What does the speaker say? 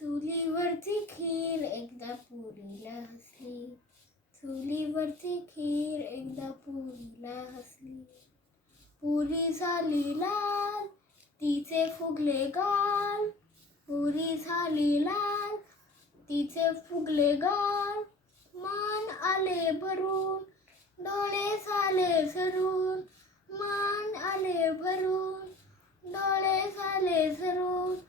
चुलीवरची खीर एकदा पुरीला हसली. चुलीवरची खीर एकदा पुरीला हसली. पुरी झाली लाल, तिचे फुगले गाल. पुरी झाली लाल, तिचे फुगले गाल. मान आले भरून, डोळे झाले सरून. मान आले भरून, डोळे झाले सरून.